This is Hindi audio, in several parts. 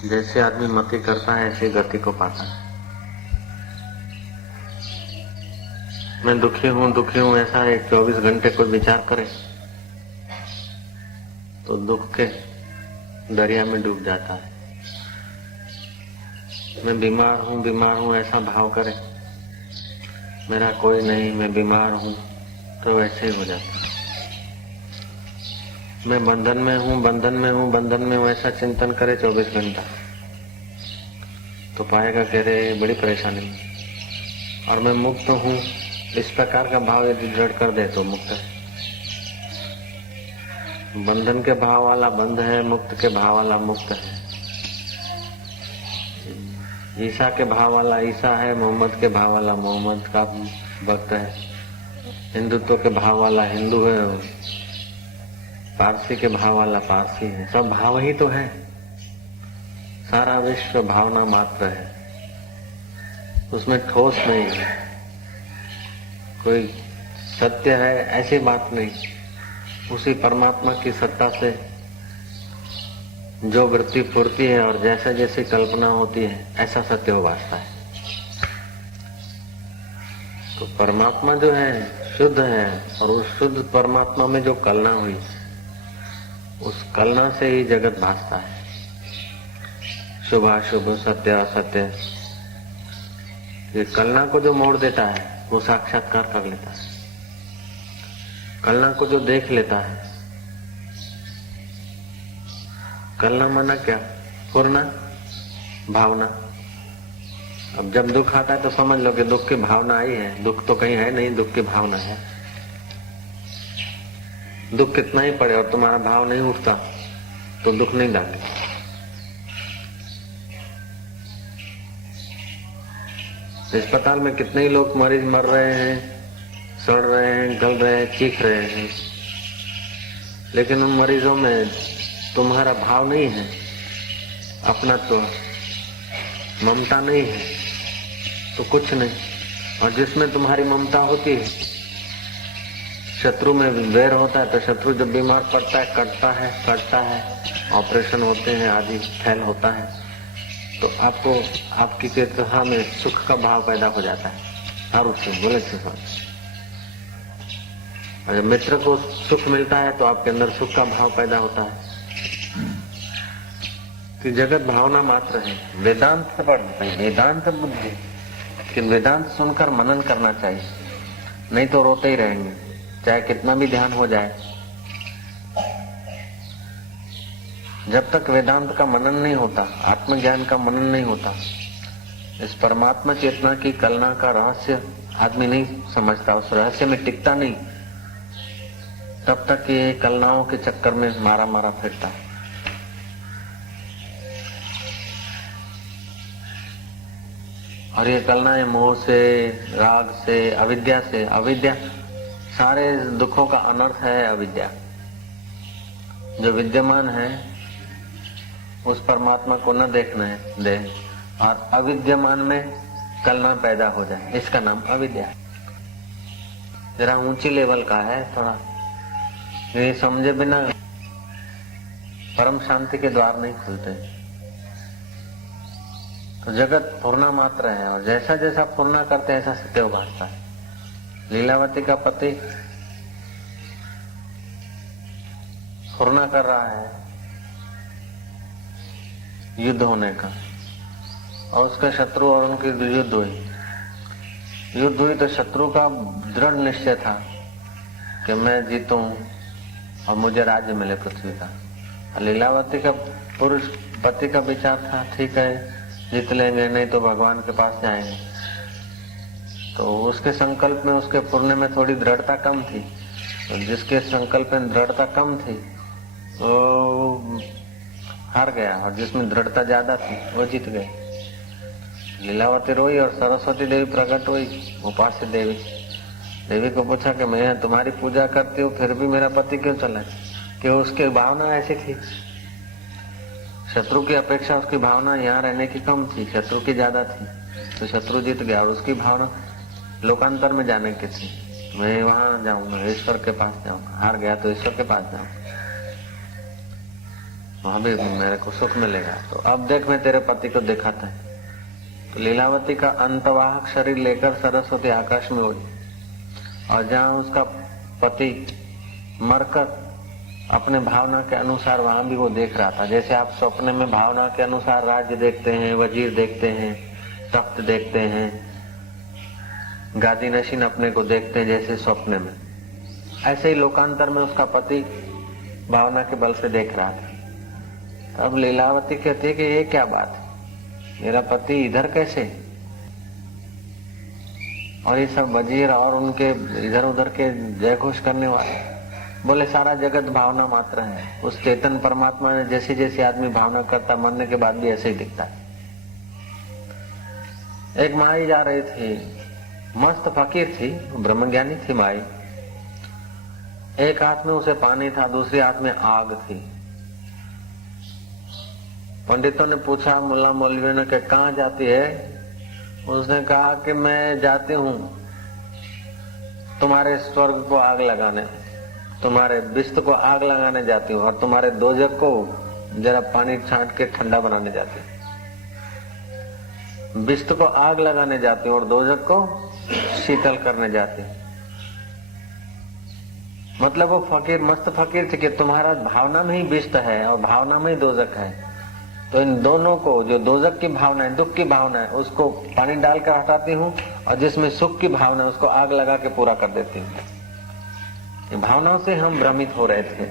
जैसे आदमी मति करता है ऐसे गति को पाता है। मैं दुखी हूँ ऐसा एक 24 घंटे कोई विचार करे तो दुख के दरिया में डूब जाता है। मैं बीमार हूँ ऐसा भाव करे, मेरा कोई नहीं, मैं बीमार हूँ, तो वैसे ही हो जाता है। मैं बंधन में हूँ ऐसा चिंतन करे 24 घंटा तो पाएगा कह रहे बड़ी परेशानी। और मैं मुक्त हूँ इस प्रकार का भाव यदि दृढ़ कर दे तो मुक्त है। बंधन के भाव वाला बंध है, मुक्त के भाव वाला मुक्त है। ईसा के भाव वाला ईसा है, मोहम्मद के भाव वाला मोहम्मद का भक्त है, हिंदुत्व के भाव वाला हिंदू है, पारसी के भाव वाला पारसी है। सब भाव ही तो है। सारा विश्व भावना मात्र है, उसमें ठोस नहीं है, कोई सत्य है ऐसी बात नहीं। उसी परमात्मा की सत्ता से जो वृत्ति फुरती है और जैसे जैसी कल्पना होती है ऐसा सत्य हो भासता है। तो परमात्मा जो है शुद्ध है और उस शुद्ध परमात्मा में जो कलना हुई उस कलना से ही जगत भासता है। शुभ अशुभ, सत्य असत्य, ये कलना को जो मोड़ देता है वो साक्षात्कार कर लेता है। कलना को जो देख लेता है, कलना माना क्या? पूर्णा भावना। अब जब दुख आता है तो समझ लो कि दुख की भावना आई है। दुख तो कहीं है नहीं, दुख की भावना है। दुख कितना ही पड़े और तुम्हारा भाव नहीं उठता तो दुख नहीं डाले। अस्पताल में कितने ही लोग मरीज मर रहे हैं, सड़ रहे हैं, गल रहे हैं, चीख रहे हैं, लेकिन उन मरीजों में तुम्हारा भाव नहीं है, अपनात्व, ममता नहीं है तो कुछ नहीं। और जिसमें तुम्हारी ममता होती है, शत्रु में वैर होता है तो शत्रु जब बीमार पड़ता है, कटता है, ऑपरेशन होते हैं, आदि फैल होता है, तो आपको आपकी चेतना में सुख का भाव पैदा हो जाता है। हर उससे बोले अगर मित्र को सुख मिलता है तो आपके अंदर सुख का भाव पैदा होता है। कि जगत भावना मात्र है। वेदांत पढ़ते हैं, वेदांत बुद्धि, कि वेदांत सुनकर मनन करना चाहिए, नहीं तो रोते ही रहेंगे चाहे कितना भी ध्यान हो जाए। जब तक वेदांत का मनन नहीं होता, आत्मज्ञान का मनन नहीं होता, इस परमात्मा चेतना की कलना का रहस्य आदमी नहीं समझता, उस रहस्य में टिकता नहीं, तब तक ये कलनाओं के चक्कर में मारा फिरता है। और ये कलनाएं मोह से, राग से, अविद्या से। अविद्या सारे दुखों का अनर्थ है। अविद्या जो विद्यमान है उस परमात्मा को न देखने दे और अविद्यमान में कलना पैदा हो जाए, इसका नाम अविद्या है। जरा ऊंची लेवल का है थोड़ा, ये समझे बिना परम शांति के द्वार नहीं खुलते। तो जगत फुरना मात्र है और जैसा जैसा फुरना करते हैं ऐसा सत्य उभारता है। लीलावती का पति फुरना कर रहा है युद्ध होने का, और उसका शत्रु और उनकी युद्ध हुई तो शत्रु का दृढ़ निश्चय था कि मैं जीतूं और मुझे राज्य मिले पृथ्वी का। लीलावती का पुरुष पति का विचार था, ठीक है जीत लेंगे, नहीं तो भगवान के पास जाएंगे। तो उसके संकल्प में, उसके पुण्य में थोड़ी दृढ़ता कम थी, तो जिसके संकल्प में दृढ़ता कम थी वो हार गया, और जिसमें दृढ़ता ज्यादा थी वो जीत गए। लीलावती रोई और सरस्वती देवी प्रकट हुई, उपास्य देवी को पूछा कि मैं तुम्हारी पूजा करती हूँ फिर भी मेरा पति क्यों चला? कि उसकी भावना ऐसी थी, शत्रु की अपेक्षा उसकी भावना यहाँ रहने की कम थी, शत्रु की ज्यादा थी, तो शत्रु जीत गया। और उसकी भावना लोकांतर में जाने की थी, मैं वहां जाऊंगा, ईश्वर के पास जाऊंगा। हार गया तो ईश्वर के पास जाऊंगा। वहां भी मेरे को सुख मिलेगा। तो अब देख मैं तेरे पति को दिखाता है। तो लीलावती का अंतवाहक शरीर लेकर सरस्वती आकाश में उड़ी और जहाँ उसका पति मरकर अपने भावना के अनुसार वहां भी वो देख रहा था। जैसे आप सपने में भावना के अनुसार राज्य देखते हैं, वजीर देखते हैं, तख्त देखते हैं, गादी नशीन अपने को देखते हैं जैसे स्वप्न में, ऐसे ही लोकांतर में उसका पति भावना के बल से देख रहा था। अब लीलावती कहती है कि ये क्या बात है, मेरा पति इधर कैसे, और ये सब वजीर और उनके इधर उधर के जय घोष करने वाले। बोले सारा जगत भावना मात्र है। उस चेतन परमात्मा ने जैसे जैसे आदमी भावना करता मरने के बाद भी ऐसे ही दिखता है। एक माई जा रही थी, मस्त फकीर थी, ब्रह्मज्ञानी थी माई। एक हाथ में उसे पानी था, दूसरे हाथ में आग थी। पंडितों ने पूछा मुल्ला मौलवी ने कि कहाँ जाती है? उसने कहा कि मैं जाती हूँ तुम्हारे स्वर्ग को आग लगाने, तुम्हारे बिस्त को आग लगाने जाती हूँ, और तुम्हारे दोजक को जरा पानी छांट के ठंडा बनाने जाती हूँ। बिस्त को आग लगाने जाती हूँ और दोजक को शीतल करने जाती हूँ। मतलब वो फकीर मस्त फकीर थे कि तुम्हारा भावना में ही बिस्त है और भावना में ही दोजक है, तो इन दोनों को, जो दोजक की भावना है, दुख की भावना है, उसको पानी डालकर हटाती हूँ, और जिसमें सुख की भावना है उसको आग लगा के पूरा कर देती हूँ। भावनाओं से हम भ्रमित हो रहे थे।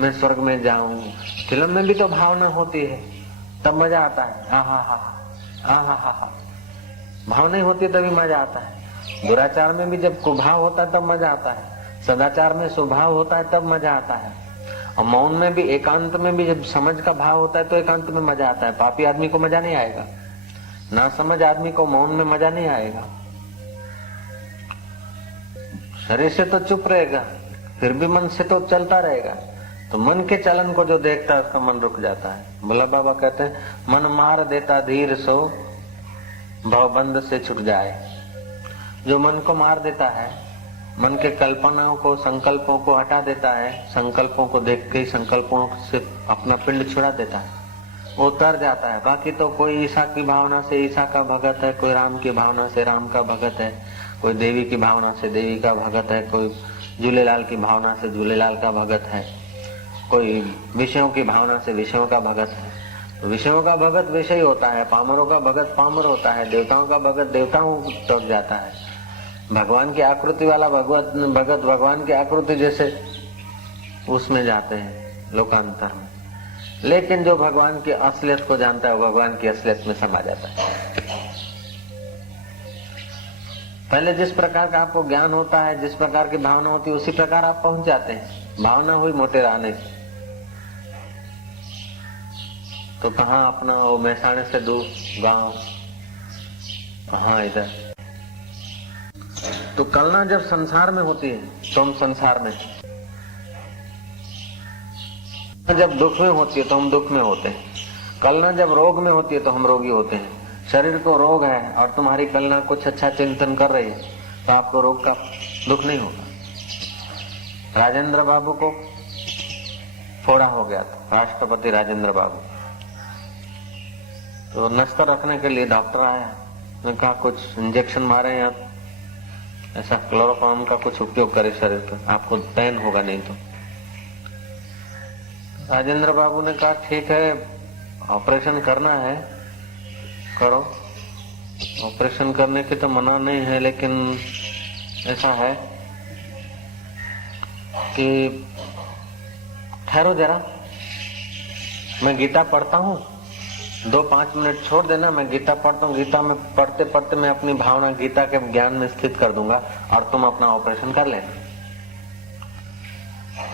मैं स्वर्ग में जाऊं, फिल्म में भी तो भावना होती है, तब मजा आता है। हा। भावना ही होती है तभी मजा आता है। दुराचार में भी जब कुभाव होता है तब मजा आता है, सदाचार में स्वभाव होता है तब मजा आता है, और मौन में भी, एकांत में भी जब समझ का भाव होता है तो एकांत में मजा आता है। पापी आदमी को मजा नहीं आएगा, ना समझ आदमी को मौन में मजा नहीं आएगा। शरीर से तो चुप रहेगा, फिर भी मन से तो चलता रहेगा। तो मन के चलन को जो देखता है उसका मन रुक जाता है। भोला बाबा कहते हैं मन मार देता धीर सो भवबंध से छूट जाए। जो मन को मार देता है, मन के कल्पनाओं को, संकल्पों को हटा देता है, संकल्पों को देख के संकल्पों से अपना पिंड छुड़ा देता है, वो तर जाता है। बाकी तो कोई ईसा की भावना से ईसा का भगत है, कोई राम की भावना से राम का भगत है, कोई देवी की भावना से देवी का भगत है, कोई झूलेलाल की भावना से झूलेलाल का भगत है, कोई विषयों की भावना से विषयों का भगत है। तो विषयों का भगत विषय होता है, पामरों का भगत पामर होता है, देवताओं का भगत देवताओं तक जाता है। भगवान की आकृति वाला भगत भगवान की आकृति जैसे उसमें जाते हैं लोकांतर में। लेकिन जो भगवान की असलियत को जानता है वो भगवान की असलियत में समा जाता है। पहले जिस प्रकार का आपको ज्ञान होता है, जिस प्रकार की भावना होती है, उसी प्रकार आप पहुंच जाते हैं। भावना हुई मोटेरा आने की तो कहाँ अपना वो मैसाने से दूर गांव, कहाँ इधर। तो कलना जब संसार में होती है तो हम संसार में, जब दुख में होती है तो हम दुख में होते हैं। कलना जब रोग में होती है तो हम रोगी होते हैं। शरीर को रोग है और तुम्हारी कलना कुछ अच्छा चिंतन कर रही है तो आपको रोग का दुख नहीं होगा। राजेंद्र बाबू को फोड़ा हो गया था, राष्ट्रपति राजेंद्र बाबू। तो नस्तर रखने के लिए डॉक्टर आया, उसने कहा कुछ इंजेक्शन मारे या ऐसा क्लोरोफॉर्म का कुछ उपयोग करे शरीर पर, आपको पेन होगा नहीं तो। राजेंद्र बाबू ने कहा ठीक है, ऑपरेशन करना है करो। ऑपरेशन करने की तो मना नहीं है, लेकिन ऐसा है कि ठहरो जरा, मैं गीता पढ़ता हूँ, 2-5 मिनट छोड़ देना, मैं गीता पढ़ता हूँ। गीता में पढ़ते पढ़ते मैं अपनी भावना गीता के ज्ञान में स्थित कर दूंगा और तुम अपना ऑपरेशन कर लेना।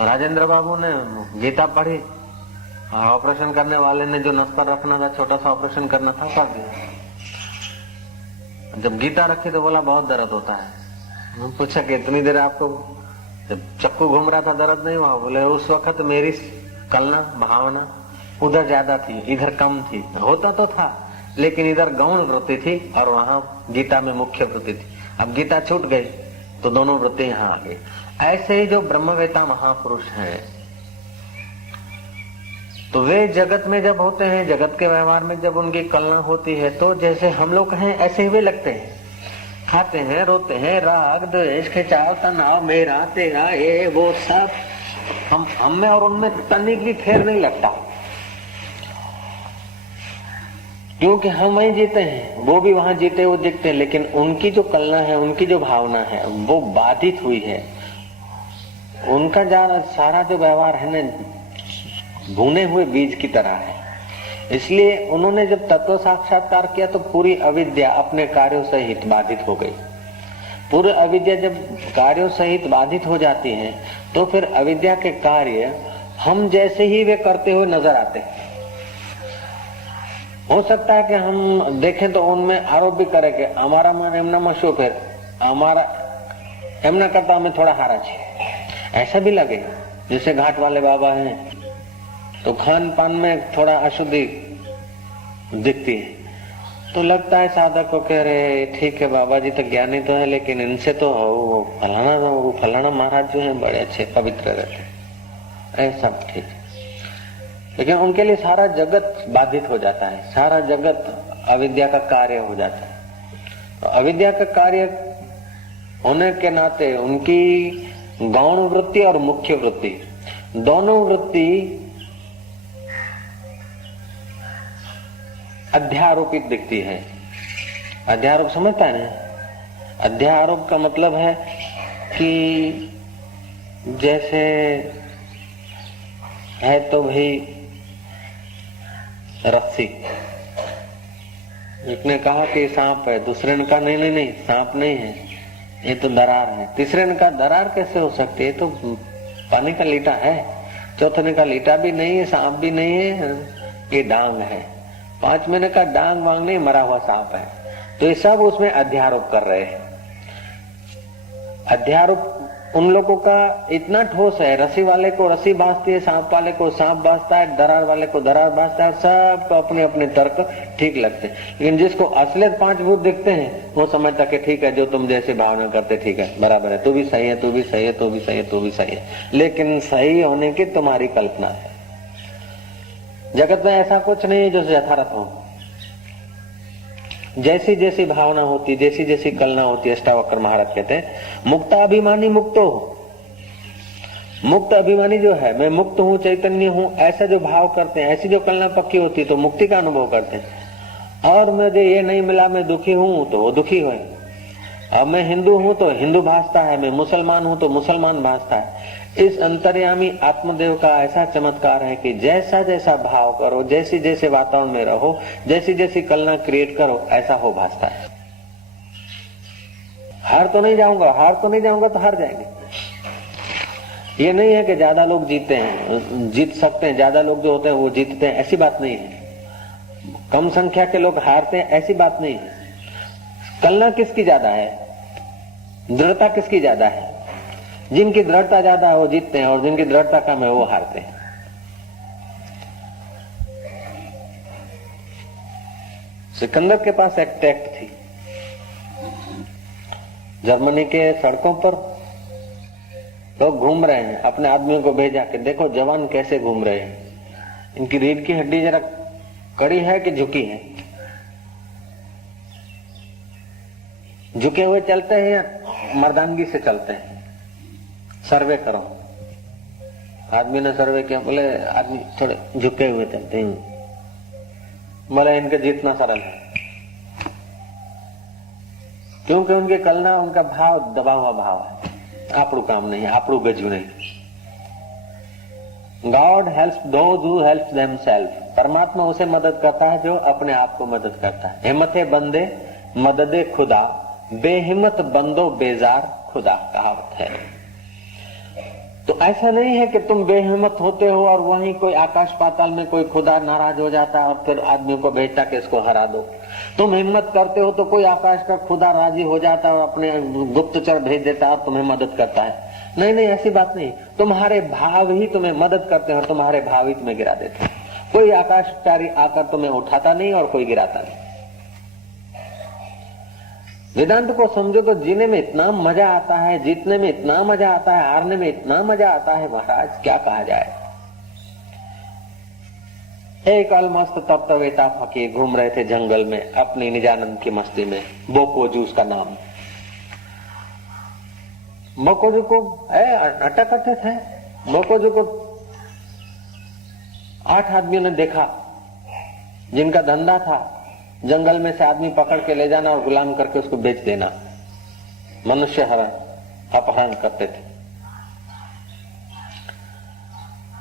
राजेंद्र बाबू ने गीता पढ़ी और ऑपरेशन करने वाले ने जो नस्तर रखना था, छोटा सा ऑपरेशन करना था, कर दिया। जब गीता रखी तो बोला बहुत दर्द होता है। मैंने पूछा कि इतनी देर आपको, जब चक्कू घूम रहा था दर्द नहीं हुआ? बोले उस वक्त मेरी कलना भावना उधर ज्यादा थी, इधर कम थी। होता तो था लेकिन इधर गौण वृत्ति थी और वहां गीता में मुख्य वृत्ति थी। अब गीता छूट गई तो दोनों वृत्ति यहाँ आ गई। ऐसे ही जो ब्रह्मवेता महापुरुष हैं तो वे जगत में जब होते हैं, जगत के व्यवहार में जब उनकी कलना होती है, तो जैसे हम लोग हैं ऐसे ही वे लगते हैं। खाते हैं, रोते हैं, राग द्वेष खिंचाव तनाव, मेरा तेरा, ये वो सब हम में और उनमें तनिक भी फेर नहीं लगता, क्योंकि हम वहीं जीते हैं, वो भी वहां जीते हुए दिखते हैं। लेकिन उनकी जो कलना है, उनकी जो भावना है, वो बाधित हुई है। उनका सारा जो व्यवहार है ना, भुने हुए बीज की तरह है। इसलिए उन्होंने जब तत्व साक्षात्कार किया तो पूरी अविद्या अपने कार्यों सहित बाधित हो गई। पूरी अविद्या जब कार्यों सहित बाधित हो जाती है तो फिर अविद्या के कार्य हम जैसे ही वे करते हुए नजर आते हैं। हो सकता है कि हम देखें तो उनमें आरोप भी करें कि हमारा मन एमना शो, फिर हमारा एमना करता हमें थोड़ा हारा चाहिए, ऐसा भी लगे। जैसे घाट वाले बाबा हैं तो खान पान में थोड़ा अशुद्धि दिखती है, तो लगता है साधक को कह रहे ठीक है बाबा जी तो ज्ञानी तो है, लेकिन इनसे तो वो फलाना महाराज जो है बड़े अच्छे पवित्र रहते, ऐसा ठीक है। लेकिन उनके लिए सारा जगत बाधित हो जाता है, सारा जगत अविद्या का कार्य हो जाता है। तो अविद्या का कार्य होने के नाते उनकी गौण वृत्ति और मुख्य वृत्ति दोनों वृत्ति अध्यारोपित दिखती है। अध्यारोप समझता है ना? अध्यारोप का मतलब है कि जैसे है तो भाई रस्सी, एक ने कहा कि सांप है, दूसरे ने कहा नहीं सांप नहीं है, ये तो दरार है। तीसरे ने कहा दरार कैसे हो सकती है, तो पानी का लीटा है। चौथे ने कहा लीटा भी नहीं है, सांप भी नहीं है, ये डांग है। पांचवें ने कहा डांग वांग नहीं, मरा हुआ सांप है। तो ये सब उसमें अध्यारोप कर रहे हैं। अध्यारोप उन लोगों का इतना ठोस है, रस्सी वाले को रस्सी भासती है, सांप वाले को सांप भासता है, दरार वाले को दरार भासता है, सबको अपने अपने तर्क ठीक लगते हैं। लेकिन जिसको असलियत पांच भूत दिखते हैं वो समझता कि ठीक है जो तुम जैसे भावना करते ठीक है, बराबर है, तू भी सही है, तू भी सही है, तू भी सही है, तू भी सही है। लेकिन सही होने की तुम्हारी कल्पना है। जगत में ऐसा कुछ नहीं है जो यथार्थ हो। जैसी जैसी भावना होती, जैसी जैसी कलना होती, अष्टावक्र महाराज कहते हैं मुक्ता अभिमानी मुक्तो। मुक्त अभिमानी जो है, मैं मुक्त हूँ, चैतन्य हूँ, ऐसा जो भाव करते हैं, ऐसी जो कलना पक्की होती है तो मुक्ति का अनुभव करते हैं। और मुझे ये नहीं मिला, मैं दुखी हूँ, तो वो दुखी हुए। अब मैं हिंदू हूँ तो हिंदू भासता है, मैं मुसलमान हूँ तो मुसलमान भासता है। इस अंतर्यामी आत्मदेव का ऐसा चमत्कार है कि जैसा जैसा भाव करो, जैसी जैसे वातावरण में रहो, जैसी जैसी कलना क्रिएट करो, ऐसा हो भासता है। हार तो नहीं जाऊंगा तो हार जाएंगे। ये नहीं है कि ज्यादा लोग जीते हैं, जीत सकते हैं, ज्यादा लोग जो होते हैं वो जीतते हैं, ऐसी बात नहीं है। कम संख्या के लोग हारते हैं, ऐसी बात नहीं है। कलना किसकी ज्यादा है, दृढ़ता किसकी ज्यादा है? जिनकी दृढ़ता ज्यादा है वो जीतते हैं, और जिनकी दृढ़ता कम है वो हारते हैं। सिकंदर के पास एक टैक्ट थी। जर्मनी के सड़कों पर लोग घूम रहे हैं, अपने आदमियों को भेजा कि देखो जवान कैसे घूम रहे हैं, इनकी रीढ़ की हड्डी जरा कड़ी है कि झुकी है, झुके हुए चलते हैं या मर्दानगी से चलते हैं, सर्वे करो। आदमी ने सर्वे किया, बोले आदमी थोड़े झुके हुए चलते हैं, बोले इनके जीतना सरल है, क्योंकि उनके कलना, उनका भाव दबा हुआ भाव है। आपड़ू काम नहीं, आपड़ू गजू नहीं। God helps those who helps themselves. परमात्मा उसे मदद करता है जो अपने आप को मदद करता है। हिम्मते बंदे मददे खुदा, बेहिम्मत बंदो बेजार खुदा, कहावत है। तो ऐसा नहीं है कि तुम बेहिम्मत होते हो और वहीं कोई आकाश पाताल में कोई खुदा नाराज हो जाता है और फिर आदमियों को भेजता कि इसको हरा दो। तुम हिम्मत करते हो तो कोई आकाश का खुदा राजी हो जाता है और अपने गुप्तचर भेज देता है और तुम्हें मदद करता है। नहीं, ऐसी बात नहीं। तुम्हारे भाव ही तुम्हें मदद करते हैं और तुम्हारे भाव ही तुम्हें गिरा देते हैं। कोई आकाशचारी आकर तुम्हें उठाता नहीं और कोई गिराता नहीं। वेदांत को समझो तो जीने में इतना मजा आता है, जीतने में इतना मजा आता है, हारने में इतना मजा आता है, महाराज क्या कहा जाए। एक अलमस्त तप्तवेता फकीर घूम रहे थे जंगल में अपनी निजानंद की मस्ती में। बोकोजू उसका नाम। बोकोजू को अटक थे। बोकोजू को 8 आदमियों ने देखा जिनका धंधा था जंगल में से आदमी पकड़ के ले जाना और गुलाम करके उसको बेच देना। मनुष्य अपहरण करते थे।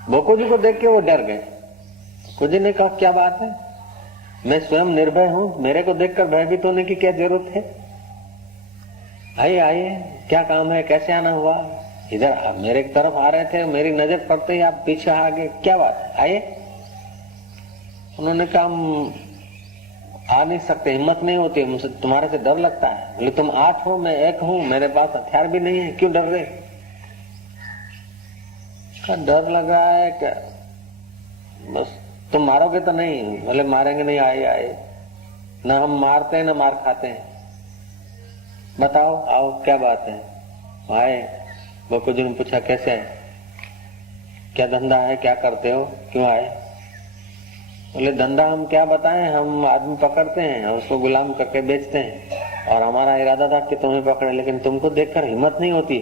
बोकोजू को देख के वो डर गए। बोकोजू ने कहा, क्या बात है, मैं स्वयं निर्भय हूं, मेरे को देखकर भयभीत होने की क्या जरूरत है? आइए आइए, क्या काम है, कैसे आना हुआ? इधर मेरे तरफ आ रहे थे, मेरी नजर पड़ते ही आप पीछे आ गए, क्या बात है, आइए। उन्होंने कहा, हम आ नहीं सकते, हिम्मत नहीं होती, मुझसे तुम्हारे से डर लगता है। बोले, तुम 8 हो, मैं 1 हूं, मेरे पास हथियार भी नहीं है, क्यों डर रहे? डर लग रहा है क्या? बस तुम मारोगे तो नहीं? बोले, मारेंगे नहीं, आए आए, न हम मारते हैं न मार खाते हैं, बताओ आओ क्या बात है। आए। बोकोजू ने पूछा, कैसे है, क्या धंधा है, क्या करते हो, क्यों आए? बोले, धंधा हम क्या बताएं, हम आदमी पकड़ते हैं, उसको गुलाम करके बेचते हैं, और हमारा इरादा था कि तुम्हें पकड़े, लेकिन तुमको देखकर हिम्मत नहीं होती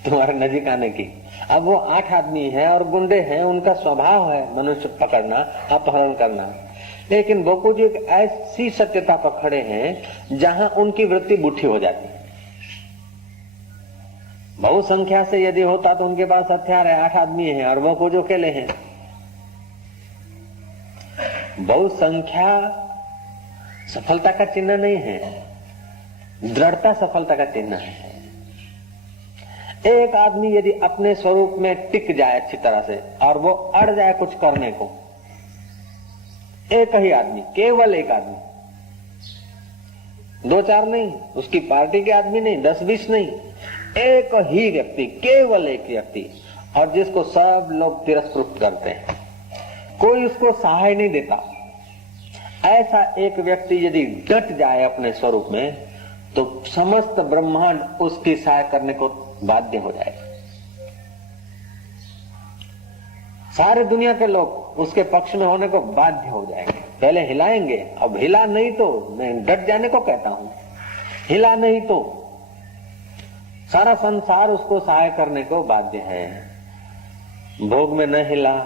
तुम्हारे नजीक आने की। अब वो 8 आदमी है और गुंडे हैं, उनका स्वभाव है मनुष्य पकड़ना, अपहरण करना, लेकिन बोकोजू एक ऐसी सत्यता पर खड़े हैं जहां उनकी वृत्ति बूढ़ी हो जाती है। बहुसंख्या से यदि होता तो उनके पास हथियार है, 8 आदमी हैं और बोकोजू अकेले हैं। बहुसंख्या सफलता का चिन्ह नहीं है, दृढ़ता सफलता का चिन्ह है। एक आदमी यदि अपने स्वरूप में टिक जाए अच्छी तरह से और वो अड़ जाए कुछ करने को, एक ही आदमी, केवल एक आदमी, 2-4 नहीं, उसकी पार्टी के आदमी नहीं, 10-20 नहीं, एक ही व्यक्ति, केवल एक व्यक्ति, और जिसको सब लोग तिरस्कृत करते हैं, कोई उसको सहाय नहीं देता, ऐसा एक व्यक्ति यदि डट जाए अपने स्वरूप में तो समस्त ब्रह्मांड उसकी सहाय करने को बाध्य हो जाएगा। सारे दुनिया के लोग उसके पक्ष में होने को बाध्य हो जाएंगे, पहले हिलाएंगे, अब हिला नहीं तो, मैं डट जाने को कहता हूं, हिला नहीं तो सारा संसार उसको सहाय करने को बाध्य है। भोग में न हिला,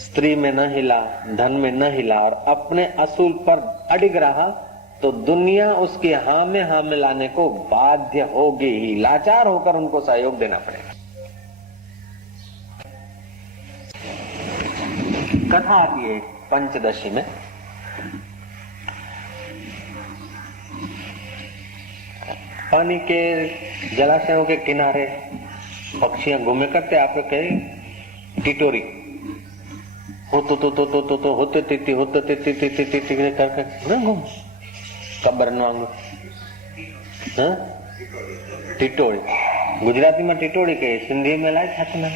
स्त्री में न हिला, धन में न हिला और अपने असूल पर अडिग रहा तो दुनिया उसकी हाँ में लाने को बाध्य होगी ही। लाचार होकर उनको सहयोग देना पड़ेगा। कथा आती है पंचदशी में। पानी के जलाशयों के किनारे पक्षियां घूमे करते, आपको कहे टिटोरी होते करके घूम कबर टिटोड़ी, गुजराती में टिटोड़ी कहे, सिंधी में लाए छाछना।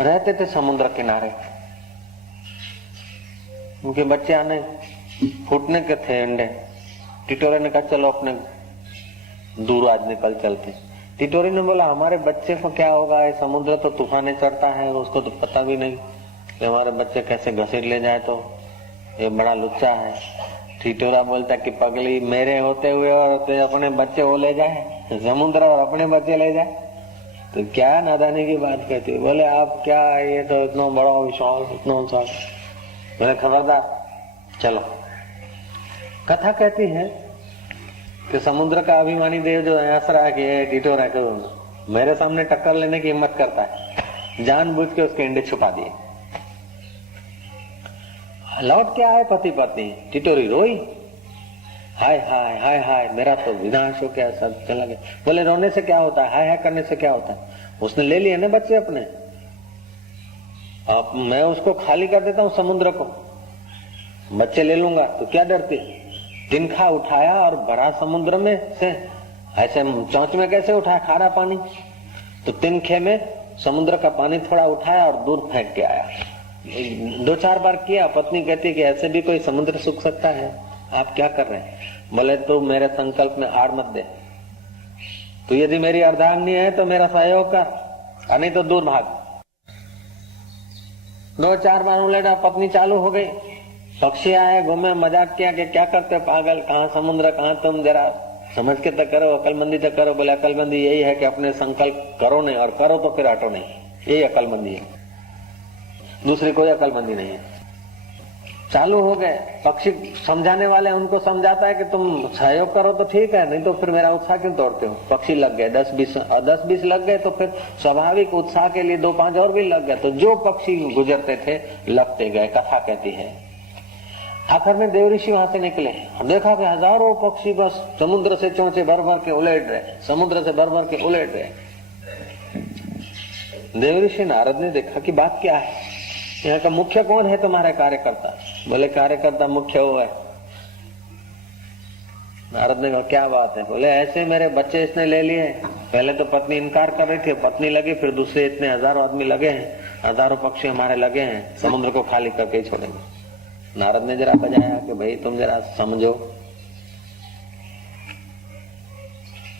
रहते थे समुद्र किनारे, उनके बच्चे आने फूटने के थे अंडे। टिटोरे ने कहा, चलो अपने दूर आज निकल चलते। टिटोरी ने बोला, हमारे बच्चे को क्या होगा, ये समुद्र तो तूफाने चढ़ता है, उसको तो पता भी नहीं कि हमारे बच्चे कैसे घसीट ले जाए, तो ये बड़ा लुच्चा है। टिटोरा बोलता कि पगली, मेरे होते हुए और तो अपने बच्चे वो ले जाए समुद्र और अपने बच्चे ले जाए, तो क्या नादानी की बात कहती है। बोले, आप क्या, ये तो इतना बड़ा विशाल, इतना विशाल। बोले, खबरदार, चलो। कथा कहती है कि समुद्र का अभिमानी देव जो हंस रहा है कि ये टिटोरा को मेरे सामने टक्कर लेने की हिम्मत करता है, जानबूझ के उसके अंडे छुपा दिए। लौट के आए पति पत्नी, टिटोरी रोई, हाय हाय हाय हाय, मेरा तो विनाश हो गया, सब चला गया। बोले, रोने से क्या होता है, हाय हाय करने से क्या होता है, उसने ले लिए ना बच्चे अपने, अब मैं उसको खाली कर देता हूँ समुद्र को, बच्चे ले लूंगा, तो क्या डरती। तिनखा उठाया और भरा समुद्र में से, ऐसे चौंच में कैसे उठाया खारा पानी, तो तिनखे में समुद्र का पानी थोड़ा उठाया और दूर फेंक के आया। 2-4 बार किया। पत्नी कहती कि ऐसे भी कोई समुद्र सूख सकता है, आप क्या कर रहे हैं। बोले, तू मेरे संकल्प में आड़ मत दे, तू यदि मेरी अर्धांगिनी है तो मेरा सहयोग कर, और नहीं तो दूर भाग। 2-4 बार उलेटा, पत्नी चालू हो गई, पक्षी आए, घूमे, मजाक किया कि क्या करते पागल, कहाँ समुद्र, कहाँ तुम, जरा समझ के तो करो, अकलमंदी तो करो। बोले अकलमंदी यही है कि अपने संकल्प करो नहीं, और करो तो फिर हटो नहीं, यही अकलमंदी है, दूसरी कोई अकलमंदी नहीं है। चालू हो गए, पक्षी समझाने वाले उनको समझाता है कि तुम सहयोग करो तो ठीक है, नहीं तो फिर मेरा उत्साह क्यों तोड़ते हो। पक्षी लग गए 10-20 लग गए, तो फिर स्वाभाविक उत्साह के लिए 2-5 और भी लग गए, तो जो पक्षी गुजरते थे लगते गए। कथा कहती है आखिर में देव ऋषि वहां से निकले, देखा कि हजारों पक्षी बस समुद्र से चोंचे भर भर के उलेट रहे, समुद्र से भर भर के उलेट रहे। देव ऋषि नारद ने देखा कि बात क्या है, यहाँ का मुख्य कौन है तुम्हारे कार्यकर्ता। बोले कार्यकर्ता मुख्य वो है। नारद ने कहा क्या बात है। बोले ऐसे मेरे बच्चे इसने ले लिए, पहले तो पत्नी इनकार कर रही थी, पत्नी लगी, फिर दूसरे इतने हजारों आदमी लगे हैं, हजारों पक्षी हमारे लगे हैं, समुद्र को खाली करके ही छोड़ेंगे। नारद ने जरा बजाया कि भाई तुम जरा समझो,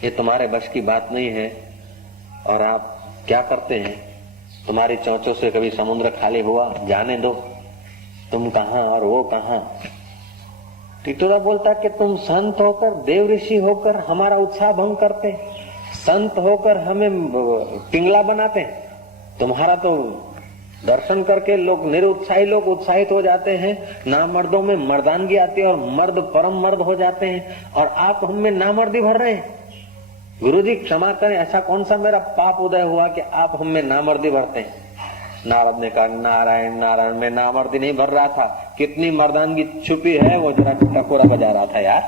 ये तुम्हारे बस की बात नहीं है, और आप क्या करते हैं, तुम्हारी चोंचों से कभी समुद्र खाली हुआ, जाने दो, तुम कहां और वो कहां। टिटोरा बोलता कि तुम संत होकर, देव ऋषि होकर हमारा उत्साह भंग करते, संत होकर हमें पिंगला बनाते। तुम्हारा तो दर्शन करके लोग, निरुत्साही लोग उत्साहित हो जाते हैं, नामर्दों में मर्दानगी आती है और मर्द परम मर्द हो जाते हैं, और आप हम में नामर्दी भर रहे हैं। गुरुजी क्षमा करें, ऐसा कौन सा मेरा पाप उदय हुआ कि आप हम में नामर्दी भरते हैं। नारद ने कहा नारायण नारायण, में नामर्दी नहीं भर रहा था, कितनी मर्दानगी छुपी है वो जरा टकोरा बजा रहा था यार।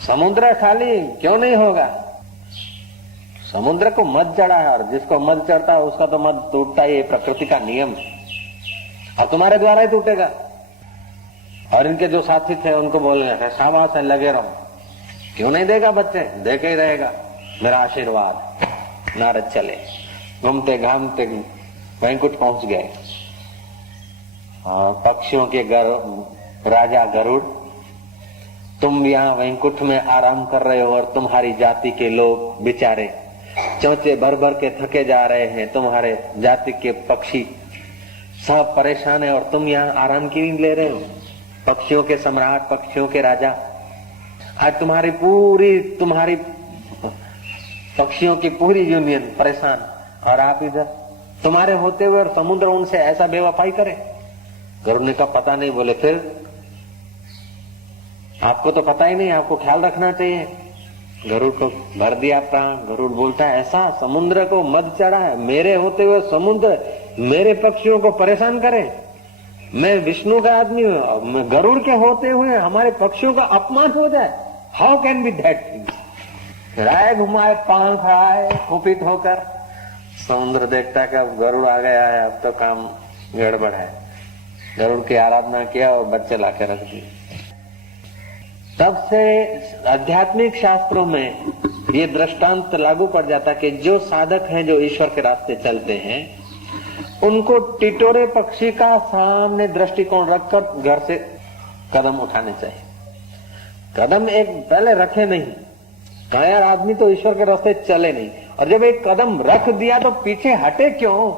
समुद्र खाली क्यों नहीं होगा, समुद्र को मद चढ़ा है, और जिसको मद चढ़ता है उसका तो मद टूटता ही, प्रकृति का नियम, और तुम्हारे द्वारा ही टूटेगा। और इनके जो साथी थे उनको बोलने लगे शाबाश है, लगे रहो, क्यों नहीं देगा बच्चे, दे के ही रहेगा, मेरा आशीर्वाद। नारद चले, घूमते घामते वैकुंठ पहुंच गए। पक्षियों के राजा गरुड़, तुम यहाँ वैकुंठ में आराम कर रहे हो, और तुम्हारी जाति के लोग बेचारे चोंचे भर भर के थके जा रहे हैं, तुम्हारे जाति के पक्षी सब परेशान है, और तुम यहाँ आराम की ले रहे हो। पक्षियों के सम्राट, पक्षियों के राजा, आज तुम्हारी पक्षियों की पूरी यूनियन परेशान, और आप इधर, तुम्हारे होते हुए और समुद्र उनसे ऐसा बेवफाई करे। गरुड़ ने कहा पता नहीं। बोले फिर आपको तो पता ही नहीं, आपको ख्याल रखना चाहिए। गरुड़ को भर दिया प्राण। गरुड़ बोलता है ऐसा, समुद्र को मद चढ़ा है, मेरे होते हुए समुद्र मेरे पक्षियों को परेशान करे, मैं विष्णु का आदमी हूं, गरुड़ के होते हुए हमारे पक्षियों का अपमान हो जाए, how can be that thing. राय घुमाए, पांख आए कुपित होकर, समुद्र देखता है कि अब गरुड़ आ गया है, अब तो काम गड़बड़ है। गरुड़ की आराधना किया और बच्चे लाके रख दिए। तब से आध्यात्मिक शास्त्रों में ये दृष्टांत लागू पड़ जाता कि जो साधक हैं, जो ईश्वर के रास्ते चलते हैं, उनको टिटोरे पक्षी का सामने दृष्टिकोण रखकर घर से कदम उठाने चाहिए। कदम एक पहले रखे नहीं, कहा यार आदमी तो ईश्वर के रास्ते चले नहीं, और जब एक कदम रख दिया तो पीछे हटे क्यों।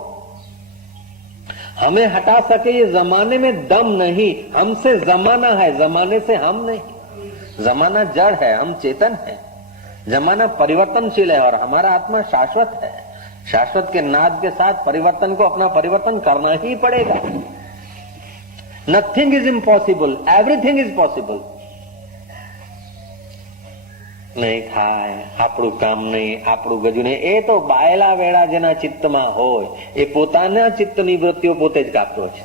हमें हटा सके ये जमाने में दम नहीं, हमसे जमाना है, जमाने से हम नहीं। जमाना जड़ है, हम चेतन है। जमाना परिवर्तनशील है और हमारा आत्मा शाश्वत है। शाश्वत के नाद के साथ परिवर्तन को अपना परिवर्तन करना ही पड़ेगा। Nothing is impossible, everything is possible. नहीं થાય, આપણું કામ નહીં, આપણું ગજુ નહીં, એ તો બાયલા વેળા જેના ચિત્તમાં હોય એ પોતાના ચિત્તની વૃત્તિઓ પોતે જ કાપતો છે।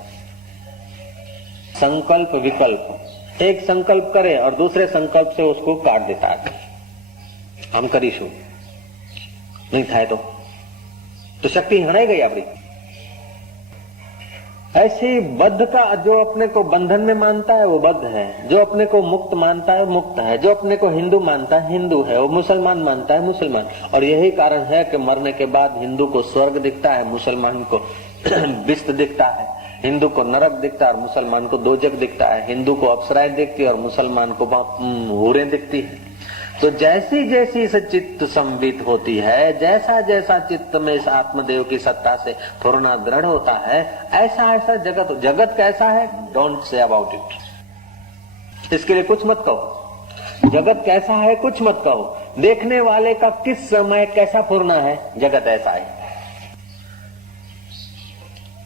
संकल्प विकल्प, एक संकल्प करे और दूसरे संकल्प से उसको काट देता है। हम करीशु, नहीं થાય तो शक्ति हणाई गई अपनी। ऐसे बद्ध का जो अपने को बंधन में मानता है वो बद्ध है, जो अपने को मुक्त मानता है मुक्त है, जो अपने को हिंदू मानता है हिंदू है, वो मुसलमान मानता है मुसलमान। और यही कारण है कि मरने के बाद हिंदू को स्वर्ग दिखता है, मुसलमान को बिस्त दिखता है, हिंदू को नरक दिखता है और मुसलमान को दोजक दिखता है, हिंदू को अप्सराएं दिखती है और मुसलमान को हूरें दिखती है। तो जैसी जैसी इस चित्त संवित होती है, जैसा जैसा चित्त में इस आत्मदेव की सत्ता से पूर्ण दृढ़ होता है, ऐसा ऐसा जगत। जगत कैसा है? डोंट से अबाउट इट, इसके लिए कुछ मत कहो। जगत कैसा है कुछ मत कहो, देखने वाले का किस समय कैसा पूर्ण है, जगत ऐसा है।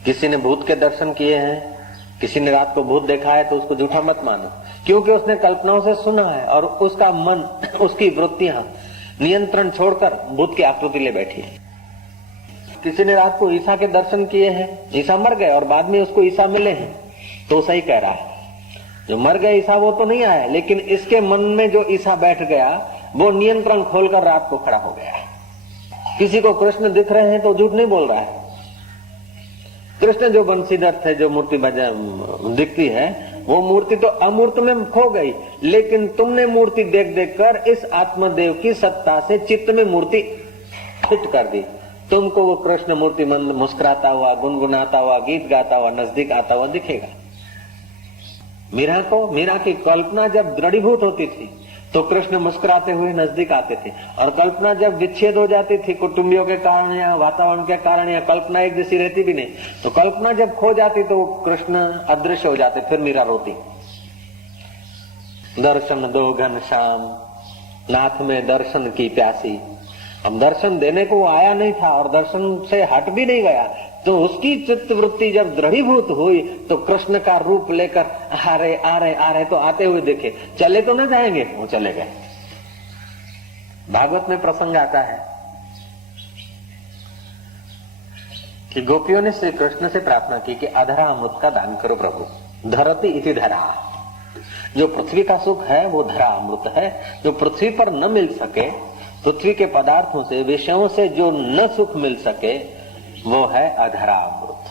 किसी ने भूत के दर्शन किए हैं, किसी ने रात को भूत देखा है, तो उसको झूठा मत मानो, क्योंकि उसने कल्पनाओं से सुना है और उसका मन, उसकी वृत्तियां नियंत्रण छोड़कर भूत की आकृति ले बैठी है। किसी ने रात को ईसा के दर्शन किए हैं, ईसा मर गए और बाद में उसको ईसा मिले हैं, तो सही कह रहा है। जो मर गए ईसा वो तो नहीं आया, लेकिन इसके मन में जो ईसा बैठ गया वो नियंत्रण खोलकर रात को खड़ा हो गया। किसी को कृष्ण दिख रहे हैं तो झूठ नहीं बोल रहा है। कृष्ण जो बंशीधर थे, जो मूर्ति दिखती है, वो मूर्ति तो अमूर्त में खो गई, लेकिन तुमने मूर्ति देख देख कर इस आत्मदेव की सत्ता से चित्त में मूर्ति फिट कर दी। तुमको वो कृष्ण मूर्ति मुस्कुराता हुआ, गुनगुनाता हुआ, गीत गाता हुआ नजदीक आता हुआ दिखेगा। मीरा की कल्पना जब दृढ़ीभूत होती थी तो कृष्ण मुस्कुराते हुए नजदीक आते थे, और कल्पना जब विच्छेद हो जाती थी कुटुंबियों के कारण या वातावरण के कारण, या कल्पना एक जैसी रहती भी नहीं, तो कल्पना जब खो जाती तो कृष्ण अदृश्य हो जाते, फिर मीरा रोती। दर्शन दो घनश्याम, नाथ में दर्शन की प्यासी। अब दर्शन देने को वो आया नहीं था और दर्शन से हट भी नहीं गया, तो उसकी चित्त वृत्ति जब दृढ़ीभूत हुई तो कृष्ण का रूप लेकर आ रहे तो आते हुए देखे, चले तो न जाएंगे, वो चले गए। भागवत में प्रसंग आता है कि गोपियों ने श्री कृष्ण से प्रार्थना की कि अधरा अमृत का दान करो प्रभु, धरती इति धरा। जो पृथ्वी का सुख है वो धरा अमृत है, जो पृथ्वी पर न मिल सके, पृथ्वी के पदार्थों से, विषयों से जो न सुख मिल सके, वो है अधरा अमृत।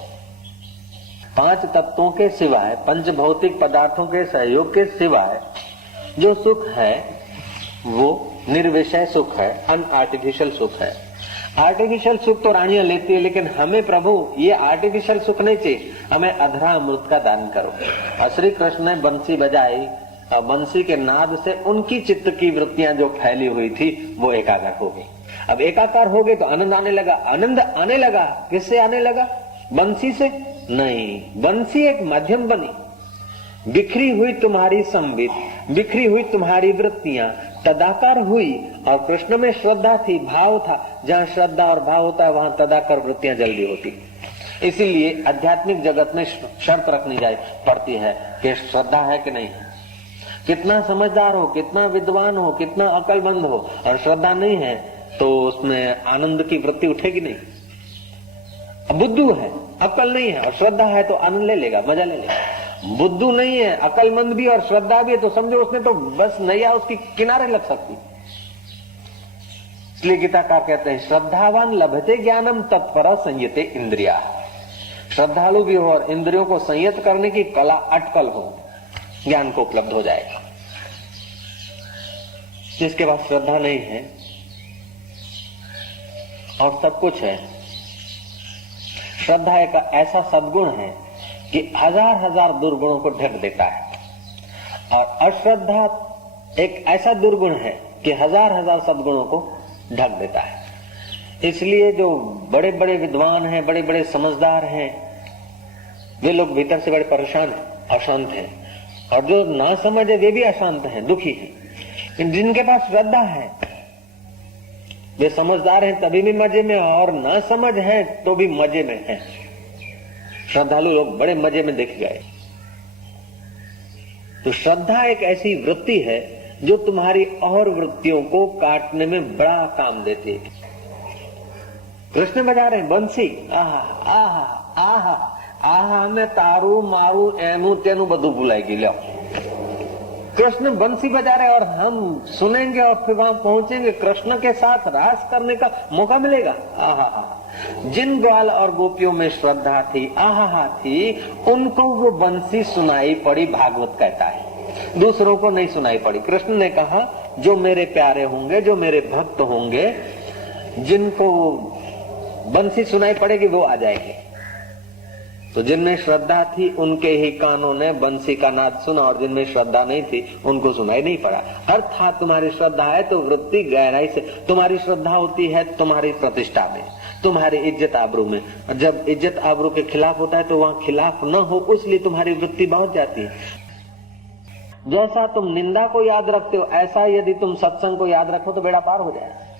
5 तत्वों के सिवाय, पंच भौतिक पदार्थों के सहयोग के सिवाय जो सुख है वो निर्विषय सुख है, अनआर्टिफिशियल सुख है। आर्टिफिशियल सुख तो रानियां लेती है, लेकिन हमें प्रभु ये आर्टिफिशियल सुख नहीं चाहिए, हमें अधरा अमृत का दान करो। और श्री कृष्ण ने बंसी बजाई, बंसी के नाद से उनकी चित्त की वृत्तियां जो फैली हुई थी वो एकाग्र हो गई। अब एकाकार हो गए तो आनंद आने लगा। आनंद आने लगा, किससे आने लगा? बंसी से नहीं, बंसी एक माध्यम बनी। बिखरी हुई तुम्हारी संवित, बिखरी हुई तुम्हारी वृत्तियां तदाकार हुई, और कृष्ण में श्रद्धा थी, भाव था। जहां श्रद्धा और भाव होता है वहां तदाकार वृत्तियां जल्दी होती। इसीलिए आध्यात्मिक जगत में शर्त रखनी पड़ती है कि श्रद्धा है कि नहीं है, कितना समझदार हो, कितना विद्वान हो, कितना अकलमंद हो, और श्रद्धा नहीं है तो उसमें आनंद की वृत्ति उठेगी नहीं। बुद्धू है, अकल नहीं है, और श्रद्धा है तो आनंद ले लेगा, मजा ले लेगा। बुद्धू नहीं है, अकलमंद भी और श्रद्धा भी है, तो समझो उसने तो बस नैया उसकी किनारे लग सकती। इसलिए गीताकार कहते हैं, श्रद्धावान लभते ज्ञानम तत्पर संयते इंद्रिया। श्रद्धालु भी हो और इंद्रियों को संयत करने की कला अटकल हो, ज्ञान को उपलब्ध हो जाएगा। जिसके पास श्रद्धा नहीं है और सब कुछ है, श्रद्धा एक ऐसा सद्गुण है कि हजार हजार दुर्गुणों को ढक देता है, और अश्रद्धा एक ऐसा दुर्गुण है कि हजार हजार सद्गुणों को ढक देता है। इसलिए जो बड़े बड़े विद्वान हैं, बड़े बड़े समझदार हैं, वे लोग भीतर से बड़े परेशान हैं, अशांत हैं, और जो ना समझ है वे भी अशांत हैं, दुखी हैं। जिनके पास श्रद्धा है वे समझदार हैं तभी भी मजे में, और ना समझ है तो भी मजे में है। श्रद्धालु लोग बड़े मजे में देख गए। तो श्रद्धा एक ऐसी वृत्ति है जो तुम्हारी और वृत्तियों को काटने में बड़ा काम देती है। कृष्ण बजा रहे हैं बंसी, आहा आहा आहा आहा, मैं तारू मारू एनु तेनु बधु बुलाएगी। लो, कृष्ण बंसी बजा रहे और हम सुनेंगे और फिर वहां पहुंचेंगे, कृष्ण के साथ रास करने का मौका मिलेगा। आहा, जिन ग्वाल और गोपियों में श्रद्धा थी, आहा थी, उनको वो बंसी सुनाई पड़ी। भागवत कहता है दूसरों को नहीं सुनाई पड़ी। कृष्ण ने कहा जो मेरे प्यारे होंगे, जो मेरे भक्त होंगे, जिनको बंसी सुनाई पड़ेगी वो आ जाएंगे। तो जिनमें श्रद्धा थी उनके ही कानों ने बंसी का नाद सुना, और जिनमें श्रद्धा नहीं थी उनको सुनाई नहीं पड़ा। अर्थात तुम्हारी श्रद्धा है तो वृत्ति गहराई से, तुम्हारी श्रद्धा होती है तुम्हारी प्रतिष्ठा में, तुम्हारी इज्जत आबरू में। जब इज्जत आबरू के खिलाफ होता है तो वहां खिलाफ न हो, इसलिए तुम्हारी वृत्ति बहुत जाती है। जैसा तुम निंदा को याद रखते हो, ऐसा यदि तुम सत्संग को याद रखो तो बेड़ा पार हो जाएगा।